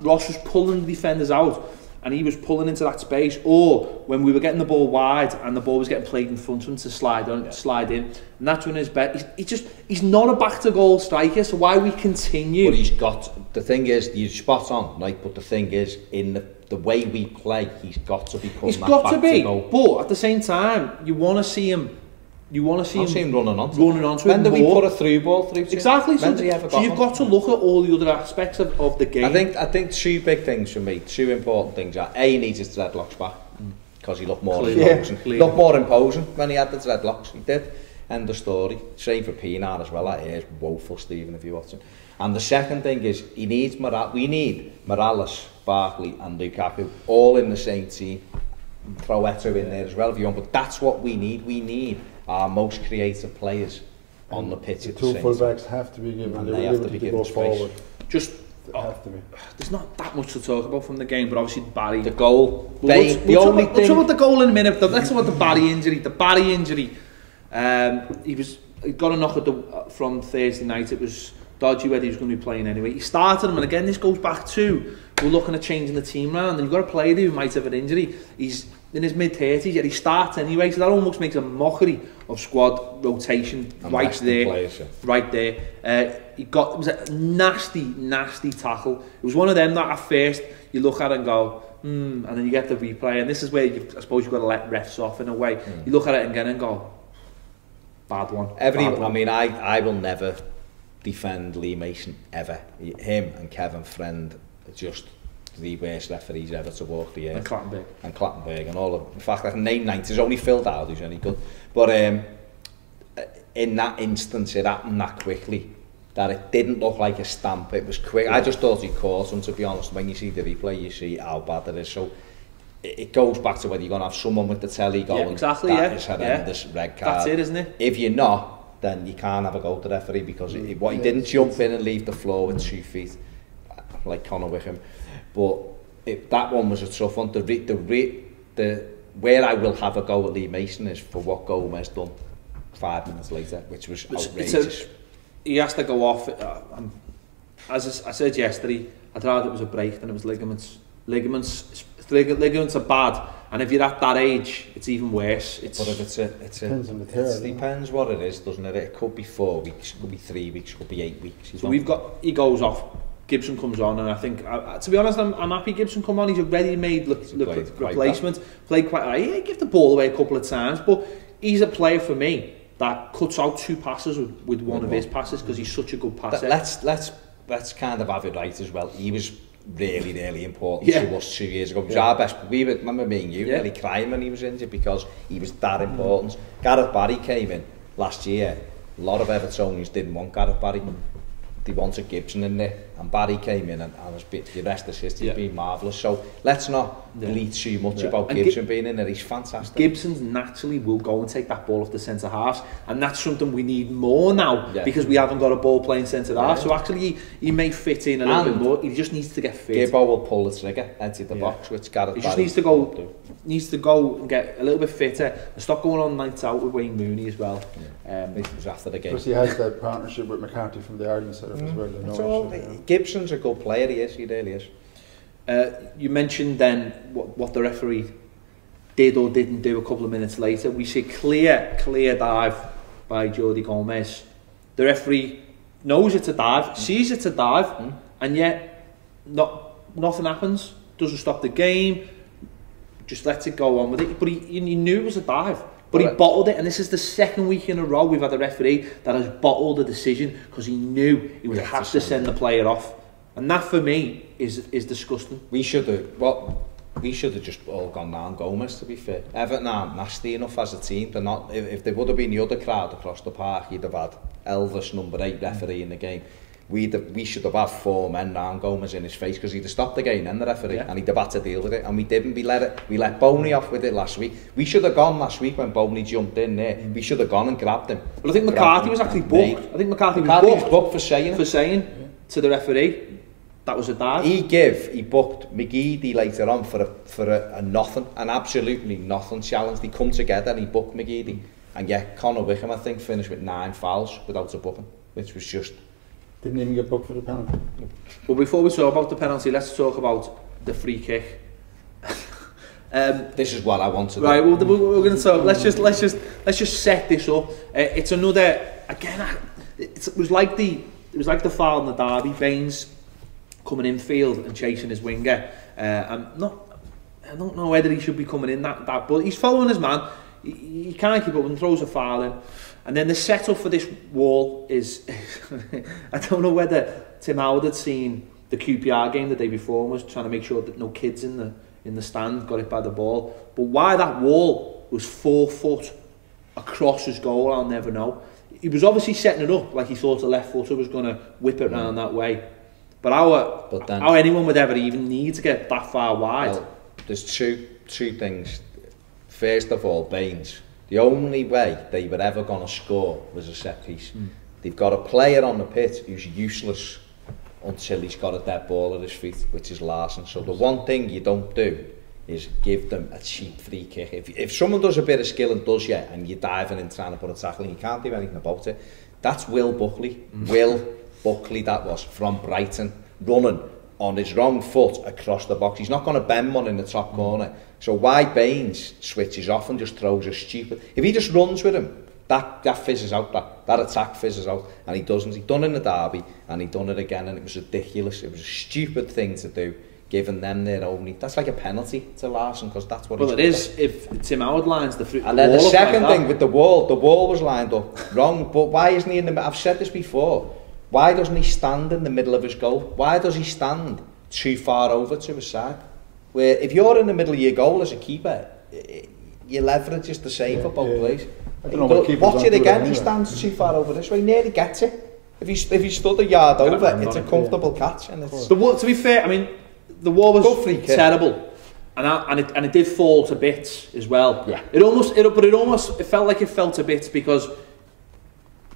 Ross was pulling the defenders out, and he was pulling into that space, or when we were getting the ball wide and the ball was getting played in front of him to slide in, and that's when his bet. He's not a back to goal striker, so why we continue? But he's got, the thing is, you're spot on, like, but the thing is, in the way we play, he's got to become that back to goal. But at the same time, you want to see him. You want to see him running onto it. When do we put a through ball through to him? Exactly. So you've got to look at all the other aspects of the game. I think 2 big things for me, 2 important things are, A, he needs his dreadlocks back, because he looked more imposing. He looked more imposing when he had the dreadlocks. He did. End of story. Same for Pinar as well. That is woeful, Stephen, if you're watching. And the second thing is, we need Morales, Barkley and Lukaku all in the same team. Throw Eto in there as well if you want, but that's what we need. We need our most creative players on the pitch. The 2 full-backs have to be given, and they have to be given space. Forward. Have to be. There's not that much to talk about from the game, but obviously Barry, the goal. We'll talk about the goal in a minute. Let's talk about the Barry injury. The Barry injury. He got a knock from Thursday night. It was dodgy whether he was going to be playing anyway. He started him, and again, this goes back to we're looking at changing the team round, and you've got a player who might have an injury. He's in his mid-30s, yet he starts anyway, so that almost makes a mockery of squad rotation right there. It was a nasty tackle. It was one of them that at first you look at and go, and then you get the replay, and this is where I suppose you've got to let refs off in a way. You look at it again and go, bad one. I mean, I will never defend Lee Mason ever. Him and Kevin Friend are just the worst referees ever to walk the earth. And Clattenburg and all of them. In fact, I can name 9. There's only Phil Dowd who's any good. But in that instance, it happened that quickly that it didn't look like a stamp. It was quick. I just thought he caught him, to be honest. When you see the replay, you see how bad it is. So it goes back to whether you're going to have someone with the telly going, that is horrendous, red card. That's it, isn't it? If you're not, then you can't have a go to the referee, because he didn't jump in and leave the floor with 2 feet, like Conor Wickham. But that one was a tough one. Where I will have a go at Lee Mason is for what Gomez done 5 minutes later, which was outrageous. He has to go off. As I said yesterday, I'd rather it was a break than it was ligaments. Ligaments are bad, and if you're at that age, it's even worse. But if depends on the tear. It depends what it is, doesn't it? It could be 4 weeks, it could be 3 weeks, it could be 8 weeks. So he goes off. Gibson comes on, and I think, to be honest, I'm happy Gibson come on. He's a ready-made replacement. Played quite high. He gave the ball away a couple of times, but he's a player for me that cuts out 2 passes with one of his passes because he's such a good passer. Let's kind of have it right as well. He was really important to us 2 years ago. He was our best. We remember me and you really crying when he was injured because he was that important. Gareth Barry came in last year. A lot of Evertonians didn't want Gareth Barry. They wanted Gibson in there, and Barry came in and the rest of history has been marvellous. So let's not bleat too much about Gibson being in there. He's fantastic. Gibson's naturally will go and take that ball off the centre halves, and that's something we need more now because we haven't got a ball playing centre half. So actually he may fit in a little bit more. He just needs to get fit. Gibbo will pull the trigger into the box, which Gareth Barry needs to go and get a little bit fitter and stop going on nights out with Wayne Mooney as well. It was after the game. Plus he has that partnership with McCarthy from the Ireland setup as well. Gibson's a good player, he really is. You mentioned then what the referee did or didn't do a couple of minutes later. We see clear dive by Jordi Gomez. The referee knows it's a dive, sees it's a dive, and yet nothing happens. Doesn't stop the game, just lets it go on with it. But he knew it was a dive. But he bottled it, and this is the second week in a row we've had a referee that has bottled a decision because he knew he would have to send the player off. And that for me is disgusting. We should have just all gone down Gomez, to be fair. Everton aren't nasty enough as a team. They're not. If there would have been the other crowd across the park, you'd have had Elvis, number 8 referee in the game. We should have had 4 men down Gomez in his face because he'd have stopped the game then, the referee, and he'd have had to deal with it, and we didn't. We let Boney off with it last week. We should have gone last week when Boney jumped in there. We should have gone and grabbed him. Well, I think McCarthy was actually booked. I think McCarthy was booked for saying to the referee that was a dive. He booked McGeady later on for a nothing, an absolutely nothing challenge. They come together and he booked McGeady, and yet Conor Wickham, I think, finished with 9 fouls without a booking, which was just. Didn't even get booked for the penalty. Well, before we talk about the penalty, let's talk about the free kick. This is what I wanted. Right, well, we're going to talk. Let's just set this up. It's another again. It was like the foul in the derby. Baines coming in field and chasing his winger. I don't know whether he should be coming in that, but he's following his man. He can't keep up and throws a foul in. And then the setup for this wall is, I don't know whether Tim Howard had seen the QPR game the day before and was trying to make sure that no kids in the stand got hit by the ball. But why that wall was 4 foot across his goal, I'll never know. He was obviously setting it up like he thought a left footer was going to whip it around that way. But how anyone would ever even need to get that far wide? Well, there's two things. First of all, Baines. The only way they were ever going to score was a set piece. They've got a player on the pitch who's useless until he's got a dead ball at his feet, which is Larson. So the one thing you don't do is give them a cheap free kick. If someone does a bit of skill and does and you're diving in trying to put a tackle in, you can't do anything about it. That's Will Buckley. Will Buckley, that was, from Brighton, running on his wrong foot across the box. He's not going to bend one in the top corner. So why Baines switches off and just throws a stupid... If he just runs with him, that fizzes out, that attack fizzes out, and he doesn't. He done it in the derby, and he done it again, and it was ridiculous. It was a stupid thing to do, giving them their only... That's like a penalty to Larson, because that's what he's... Well, it is, if Tim Howard lines the and then the second thing with the wall was lined up wrong, but why isn't he in the... I've said this before. Why doesn't he stand in the middle of his goal? Why does he stand too far over to his side? Where if you're in the middle of your goal as a keeper, your leverage is the same for both plays. Watch it again, he stands too far over this way, he nearly gets it. If he stood a yard over, it's a comfortable catch. And it's... To be fair, I mean, the wall was terrible. And it did fall to bits as well. Yeah. It felt like it fell to bits because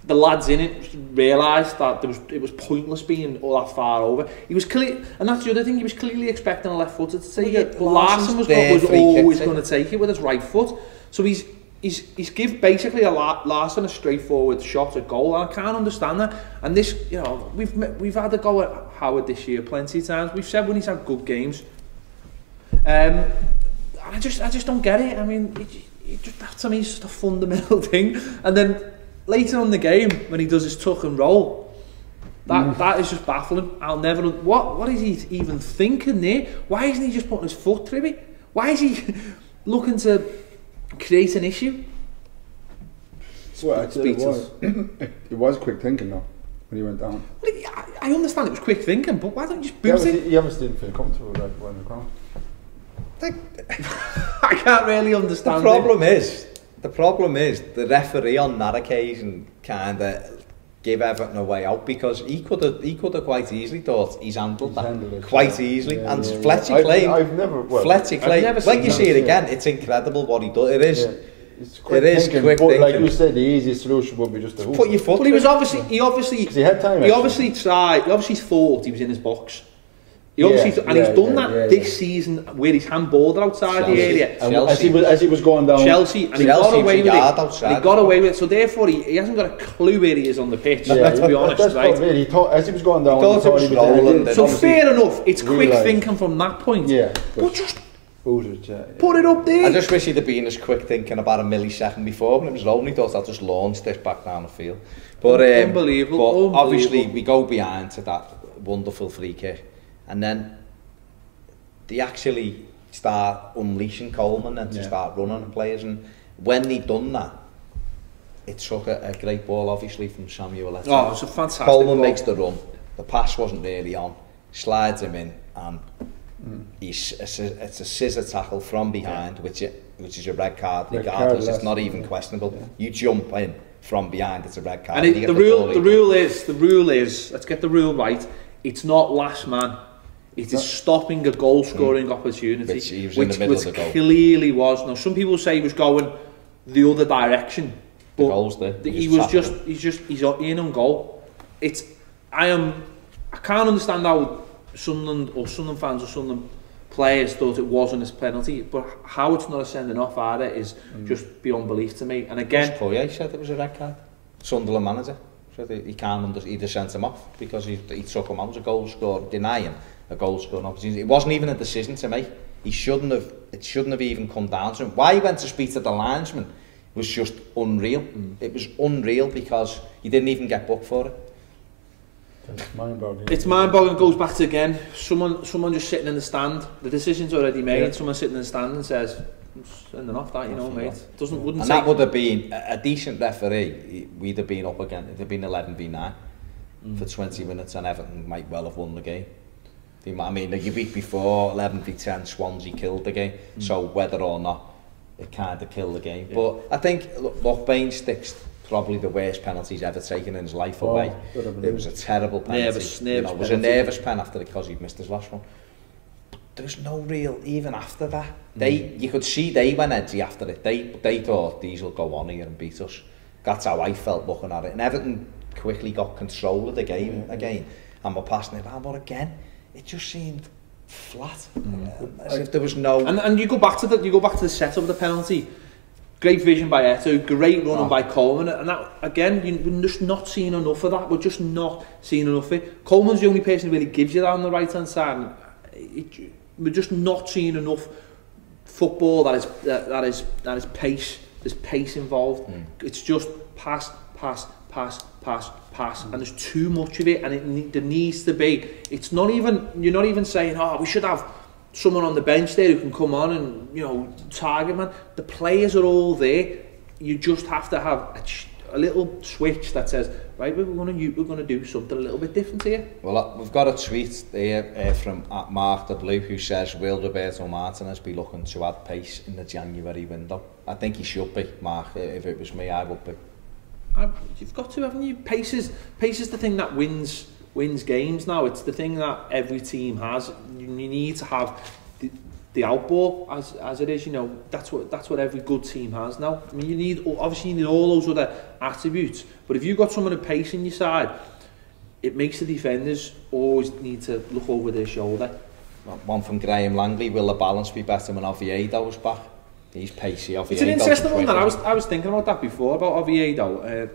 the lads in it realised that it was pointless being all that far over. He was clear, and that's the other thing, he was clearly expecting a left footer to take it. Larson was always going to take it with his right foot. So he's give basically Larson a straightforward shot at goal, and I can't understand that. And this, you know, we've had a go at Howard this year plenty of times. We've said when he's had good games. I just don't get it. I mean, that to me is just a fundamental thing. And then later on in the game, when he does his tuck and roll, that is just baffling. I'll never. What is he even thinking there? Why isn't he just putting his foot through it? Why is he looking to create an issue? Well, it was quick thinking though when he went down. Well, I understand it was quick thinking, but why don't you just boot it? He obviously didn't feel comfortable with that going across. I can't really understand. The problem is the referee on that occasion kind of gave Everton a way out, because he could have quite easily thought he's handled that quite easily. Yeah, and Fletcher claimed, when you see it again, it's incredible what he does. It is. Yeah. It is quick thinking. Like you said, the easiest solution would be just to put your foot. But he was obviously, he had time. He obviously thought he was in his box. He obviously, and he's done that this season where he's handballed outside the area. As he was going down. Chelsea, and he got away with it. And he got away with it. So therefore, he hasn't got a clue where he is on the pitch. To be honest, right? He thought, as he was going down, he thought he was rolling. So fair enough. It's quick thinking from that point. Yeah. But just put it up there. I just wish he'd have been as quick thinking about a millisecond before when it was rolling. He thought I'll just launch this back down the field. But unbelievable. But obviously we go behind to that wonderful free kick, and then they actually start unleashing Coleman and to start running the players. And when they'd done that, it took a great ball, obviously, from Samuel Eto'o. Oh, it was a fantastic Coleman ball. makes the run. The pass wasn't really on. Slides him in, and it's a scissor tackle from behind, which is a red card, regardless. It's not even questionable. You jump in from behind, it's a red card. And the rule is, let's get the rule right. It's not last man. It is stopping a goal-scoring opportunity, which clearly was. Now, some people say he was going the other direction, but he's in on goal. I can't understand how Sunderland fans or Sunderland players thought it wasn't a penalty, but how it's not a sending off either is just beyond belief to me. And again, Poyet said it was a red card. Sunderland manager said he can't understand. He just sent him off because he took him out as a goal scorer, denying a goal scoring opportunity. It wasn't even a decision to make. It shouldn't have even come down to him. Why he went to speak to the linesman was just unreal. It was unreal because he didn't even get booked for it. It's mind-boggling. It goes back to, again, someone just sitting in the stand. The decision's already made. Yeah. Someone sitting in the stand and says, "Sending off that, you know, mate." That would have been a decent referee. We'd have been up again. It'd have been 11v9 for 20 minutes, and Everton might well have won the game. I mean, the week before, 11v10, Swansea killed the game. So whether or not it kind of killed the game, but I think look, Bain sticks probably the worst penalty he's ever taken in his life away. It was a terrible penalty. It was a nervous pen after because he'd missed his last one. But there's no real, even after that. You could see they went edgy after it. They thought these will go on here and beat us. That's how I felt looking at it. And Everton quickly got control of the game again, and we're passing it around. But again, it just seemed flat, as if there was no. And you go back to the setup of the penalty. Great vision by Eto'o, great running by Coleman, and that again, we're just not seeing enough of that. We're just not seeing enough of it. Coleman's the only person who really gives you that on the right hand side. We're just not seeing enough football that is pace. There's pace involved. It's just pass, and there's too much of it, and there needs to be. It's not even. You're not even saying, "Oh, we should have someone on the bench there who can come on and, you know, target man." The players are all there. You just have to have a little switch that says, right, we're going to do something a little bit different here. Well, we've got a tweet there from Mark the Blue who says, "Will Roberto Martinez be looking to add pace in the January window?" I think he should be, Mark. If it was me, I would be. You've got to, haven't you? Pace is the thing that wins games now. It's the thing that every team has. You need to have the the outball as it is. You know, that's what every good team has now. I mean, you need all those other attributes, but if you've got someone with pace in your side, it makes the defenders always need to look over their shoulder. One from Graham Langley: will the balance be better when Oviedo's back? He's pacey. It's an interesting one. That I was thinking about that before about Oviedo.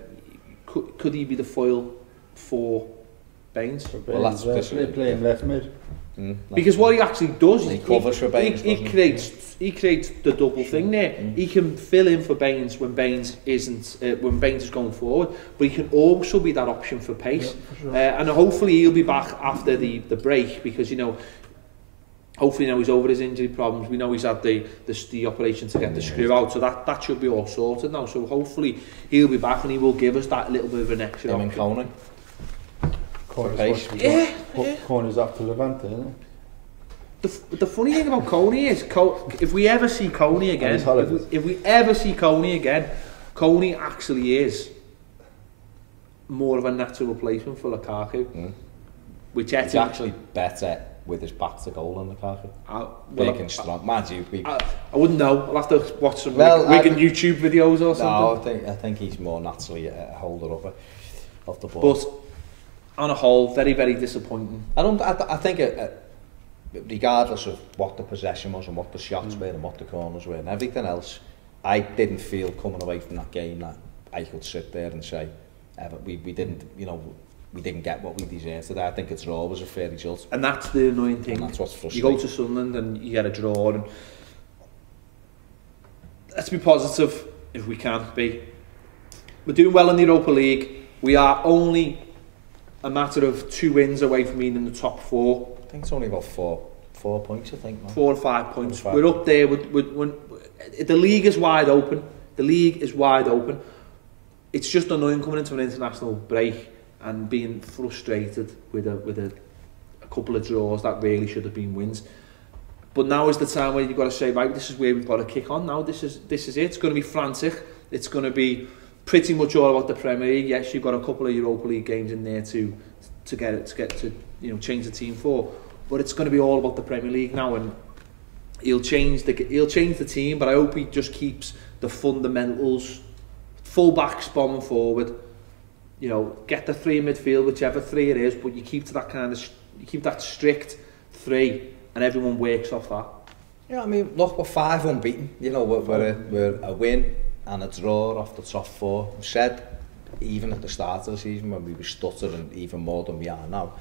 Could he be the foil for Baines? Well, that's they're playing left mid. Because what he actually does, he covers for Baines. He creates the double thing there. He can fill in for Baines when Baines isn't when Baines is going forward, but he can also be that option for pace. Yeah, for sure. And hopefully he'll be back after the break, because you know, hopefully now he's over his injury problems. We know he's had the operation to get the screw out, so that should be all sorted now. So hopefully he'll be back and he will give us that little bit of an extra option. Conan. Corner's up to Levante, isn't it? The funny thing about Coney is, if we ever see Coney again, if we ever see Coney again, Coney actually is more of a natural replacement for Lukaku. Which he's actually better with his back to goal than Lukaku. Big and strong. Mind you, I wouldn't know. I'll have to watch some Wigan YouTube videos or something. No, I think he's more naturally a holder of the ball. But on a whole, very, very disappointing. I think regardless of what the possession was and what the shots were and what the corners were and everything else, I didn't feel coming away from that game that I could sit there and say, we didn't get what we deserved today. I think a draw was a fair result. And that's the annoying thing. And that's what's frustrating. You go to Sunderland and you get a draw, and let's be positive if we can be. We're doing well in the Europa League. We are only a matter of 2 wins away from being in the top 4. I think it's only about 4 points, I think. Man. 4 or 5 points. We're up there. The league is wide open. The league is wide open. It's just annoying coming into an international break and being frustrated with a couple of draws that really should have been wins. But now is the time where you've got to say, right, this is where we've got to kick on now. This is it. It's going to be frantic. It's going to be pretty much all about the Premier League. Yes, you've got a couple of Europa League games in there to change the team for, but it's going to be all about the Premier League now, and he'll change the team. But I hope he just keeps the fundamentals, full backs bombing forward. You know, get the 3 in midfield, whichever 3 it is, but you keep to you keep that strict 3, and everyone works off that. Yeah, I mean, look, we're 5 unbeaten. You know, we're a win and a draw off the top 4. We said, even at the start of the season when we were stuttering even more than we are now,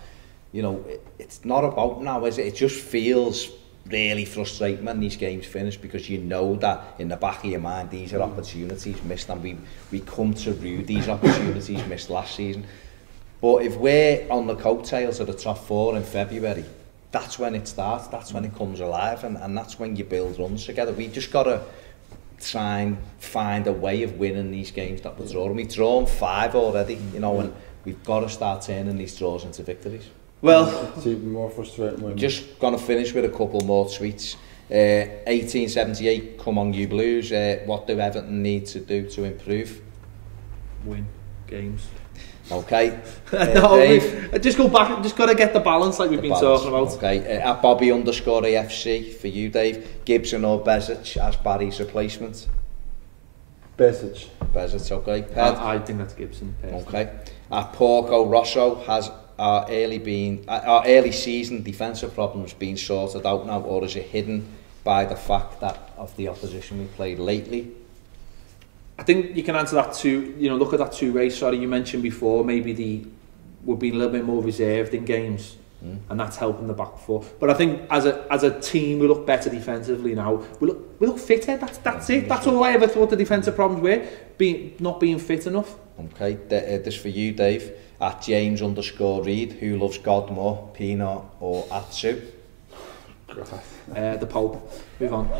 you know, it's not about now, is it? It just feels really frustrating when these games finish, because you know that in the back of your mind these are opportunities missed, and we come to rue these opportunities missed last season. But if we're on the coattails of the top 4 in February, that's when it starts, that's when it comes alive, and that's when you build runs together. We just got to try and find a way of winning these games that we're drawing. We've drawn 5 already, you know, and we've got to start turning these draws into victories. Well, it's even more frustrating when... Just going to finish with a couple more tweets. 1878, come on you Blues. What do Everton need to do to improve? Win games. Okay. No, Dave, just go back. Just got to get the balance like we've been talking about. Okay. At Bobby _ A.F.C. for you, Dave. Gibson or Bezic as Barry's replacement? Bezic. Bezic, okay. Ped? I think that's Gibson. Personally. Okay. At Porco Rosso, has our early season defensive problems been sorted out now, or is it hidden by the fact that of the opposition we played lately? I think you can answer that too. You know, look at that 2 ways. Sorry, you mentioned before maybe we're being a little bit more reserved in games, and that's helping the back 4. But I think as a team we look better defensively now. We look fitter. That's it. That's all I ever thought the defensive problems were, not being fit enough. Okay, this for you, Dave. At James _ Reed, who loves God more, Pino or Atsu? The Pope. Move on.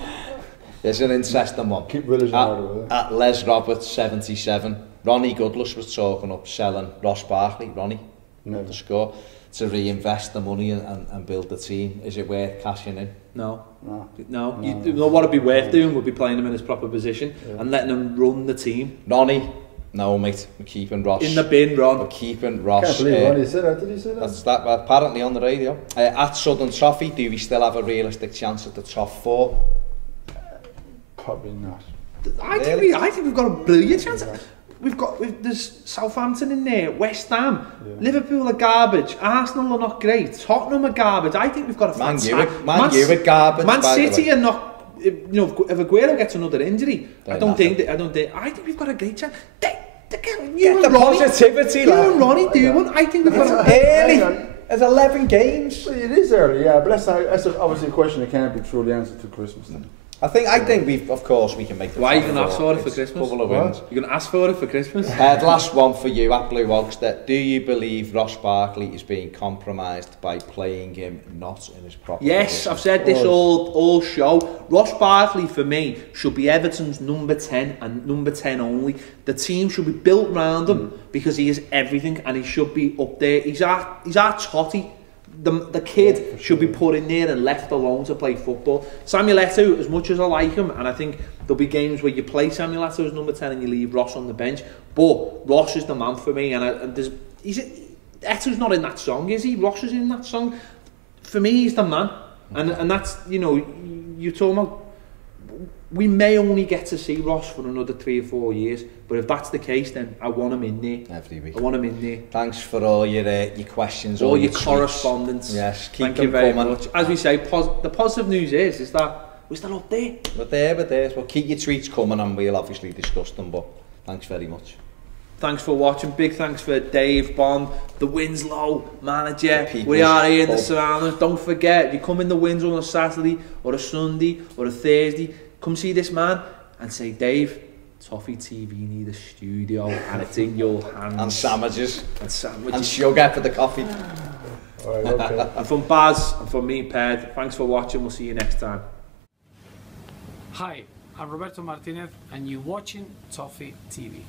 There's an interesting one. Keep religion out of it. At Les Roberts 77, Ronnie Goodless was talking up selling Ross Barkley, Ronnie, _ to reinvest the money and build the team. Is it worth cashing in? No. You know what it'd be worth doing would be playing him in his proper position and letting him run the team. Ronnie, No, mate, we're keeping Ross. In the bin, Ron. We're keeping Ross. Can't believe Ronnie said that. Did he say that? That's that, apparently on the radio. At Southern Toffee, do we still have a realistic chance at the top 4? Probably not. I think we've got a brilliant chance. There's Southampton in there, West Ham, Liverpool are garbage, Arsenal are not great, Tottenham are garbage. I think we've got a fantastic... Man U are garbage. Man City are not... You know, if Aguero gets another injury, I think we've got a great chance. You and Ronnie do one. I think we've got early. There's 11 games. Well, it is early, yeah, but that's obviously a question that can't be truly answered to Christmas then. I think we can make the Why are you going to ask for it for Christmas? Couple of wins. You're going to ask for it for Christmas? Last one for you at Blue Oaks. Do you believe Ross Barkley is being compromised by playing him not in his proper position? I've said this all show. Ross Barkley for me should be Everton's number 10 and number 10 only. The team should be built around him because he is everything and he should be up there. He's our Totty. The kid should be put in there and left alone to play football. Samuel Eto'o, as much as I like him, and I think there'll be games where you play Samuel Eto'o as number 10 and you leave Ross on the bench, but Ross is the man for me, and Eto'o's not in that song, is he? Ross is in that song. For me, he's the man, and that's, you know, you're talking about, we may only get to see Ross for another 3 or 4 years, but if that's the case, then I want him in there. Every week. I want him in there. Thanks for all your questions, all your correspondence. Yes, thank you very much. As we say, the positive news is that we're still up there. We're there. Well, keep your tweets coming, and we'll obviously discuss them. But thanks very much. Thanks for watching. Big thanks for Dave Bond, the Winslow manager. We are here in the surroundings. Don't forget, if you come in the Winslow on a Saturday or a Sunday or a Thursday, come see this man and say, Dave, Toffee TV need a studio and it's in your hands. And sandwiches. And sugar for the coffee. All right, okay. And from Baz and from me, Ped, thanks for watching. We'll see you next time. Hi, I'm Roberto Martinez and you're watching Toffee TV.